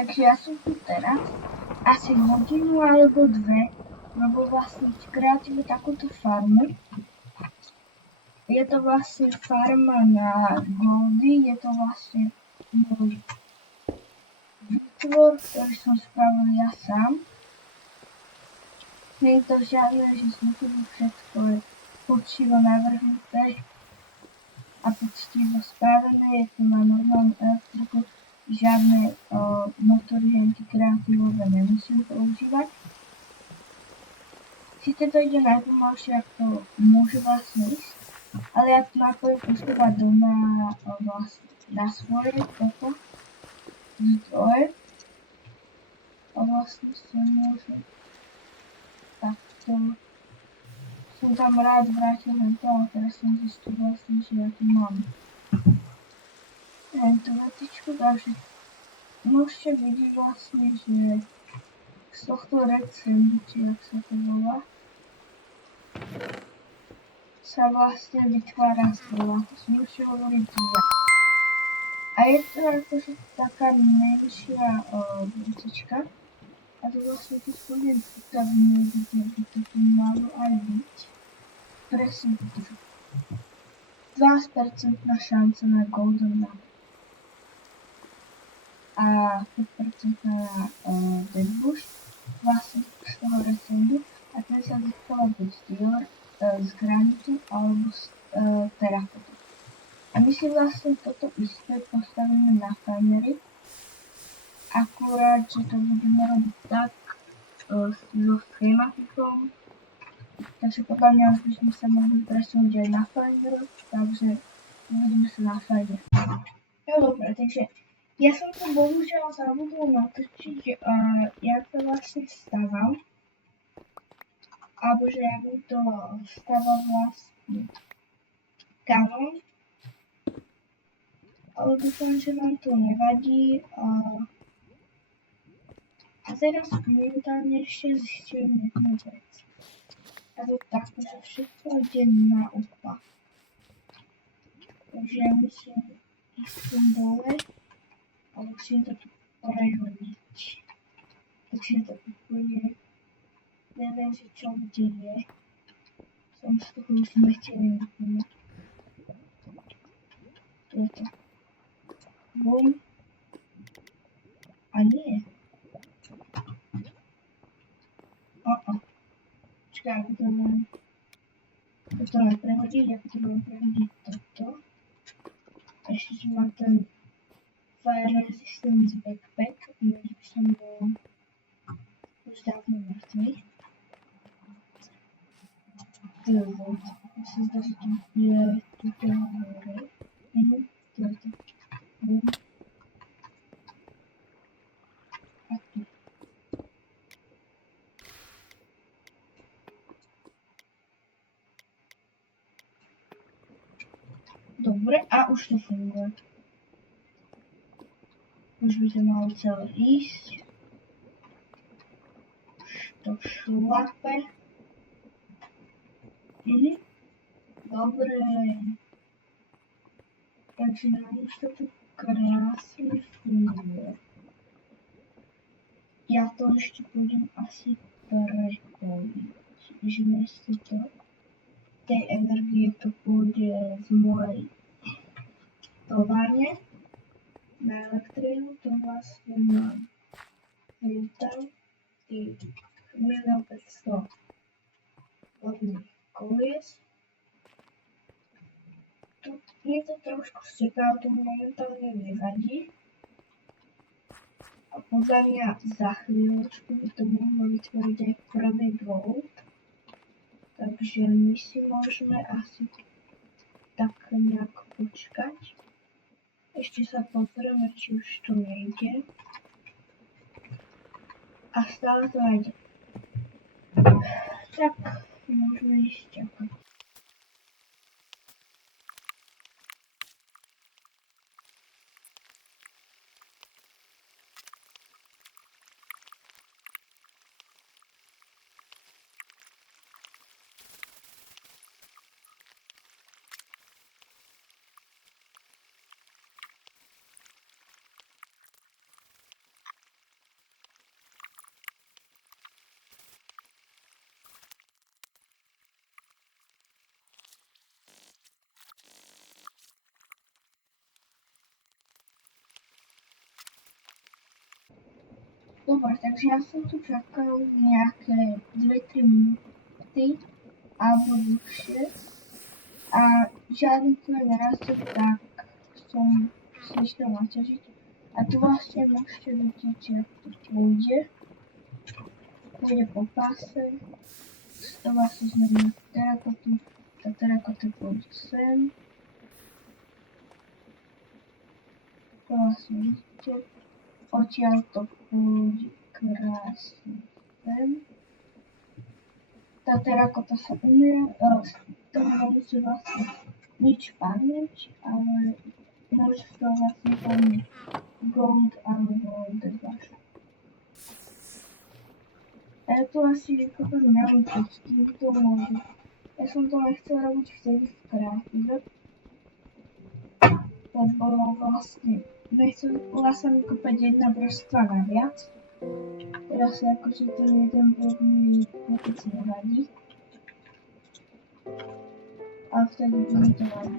Takže ja som tu teraz asi hodinu alebo dve, lebo vlastne kreatívne takúto farmu. Je to vlastne farma na goldy, je to vlastne môj výtvor, ktorý som spravil ja sám. Nie je to žiadne, že z YouTube všetko je poctivo navrhnuté a poctivo spravené, je to na normálnu elektriku, žiadne motory antikreatívové nemusím používať. Sice to ide najpomalšie, ako to môže vlastne ísť, ale ja to napojím u seba doma vlastne na svoje toto zdroje a vlastne si môžem takto som tam rád vrátil hento, ale teraz som zistil vlastne, že ja tu mám hento vetičku, takže môžete vidieť vlastne, že z tohto red sandwichi, jak sa to volá, sa vlastne vytvára slova, to som ešte hovoriť ja. A je to akože taká menšia vecička a to vlastne keď pôjdem tuto vidíte, by to tu malo aj byť. Presne tu. 12% šanca na golden nugget. A 5% na deadbush, vlastne z toho resendu a ten sa získala buď z granitu alebo z terakotu. A my si vlastne toto isté postavíme na farmery, akurát, že to budeme robiť tak so schematikom, takže podľa mňa už by sme sa mohli presunúť aj na Finder, takže uvidíme sa na Finder. No dobre, takže ja som to bohužiaľ zabudol natočiť, jak to vlastne stávam, alebo že jak mi to stáva vlastne kanon, ale dúfam, že vám to nevadí. A teraz momentálne ešte zistím jednu vec. A to tak, že všetko ide na opak. Takže ja musím ísť sem dole a musím to tu prehodiť. Takže to úplne neviem, že čo kde je. Som z toho už zmetený úplne. Toto. Bum. A nie. Počkaj, ja potrebujem toto neprehodiť, ja potrebujem prehodiť toto. A ešte tu mám ten Fire Resistance Backpack, ináč by som bol už dávno mŕtvy. Dôvod. Ja sa zdá, že tu je tuto hore. Toto. Bum. A tu. Dobre, a už to funguje. Už by to malo celé ísť. Už to šlape. Dobre. Takže nám už to tu krásne funguje. Ja to ešte budem asi prepojiť. Že miesto tej energie to pôjde z mojej továrne na elektrínu, to vlastne mám tam tých 1 500 vodných kolies. Tu je to trošku steká, to momentálne nevadí. A podľa mňa za chvíľočku by to mohlo vytvoriť aj prvý gold. Takže my si môžeme asi tak nejako počkať. Ešte sa pozrieme, či už to nejde. A stále to nejde. Tak môžeme ísť čakať. Dobre, takže ja som tu čakal nejaké 2-3 minúty alebo dlhšie a žiadny kmeň nerastie, tak som si išiel naťažiť. A tu vlastne môžete vidieť, že to pôjde po páse. To vlastne znamená terakotu, tá terakota pôjde sem. To vlastne vidíte. Odtiaľ to pôjde krásne sem. Tá terakota sa umie, to nemusí vlastne nič padnúť, ale môže to vlastne padnúť gold alebo debáš. A ja to asi vykopem na účet, s týmto môžu. Ja som to nechcel robiť vtedy v kreatíve, lebo vlastne nechcela sa vykopať jedna vrstva naviac. Teraz si akože ten jeden blok mi vôbec nevadí. A vtedy by mi to vadí.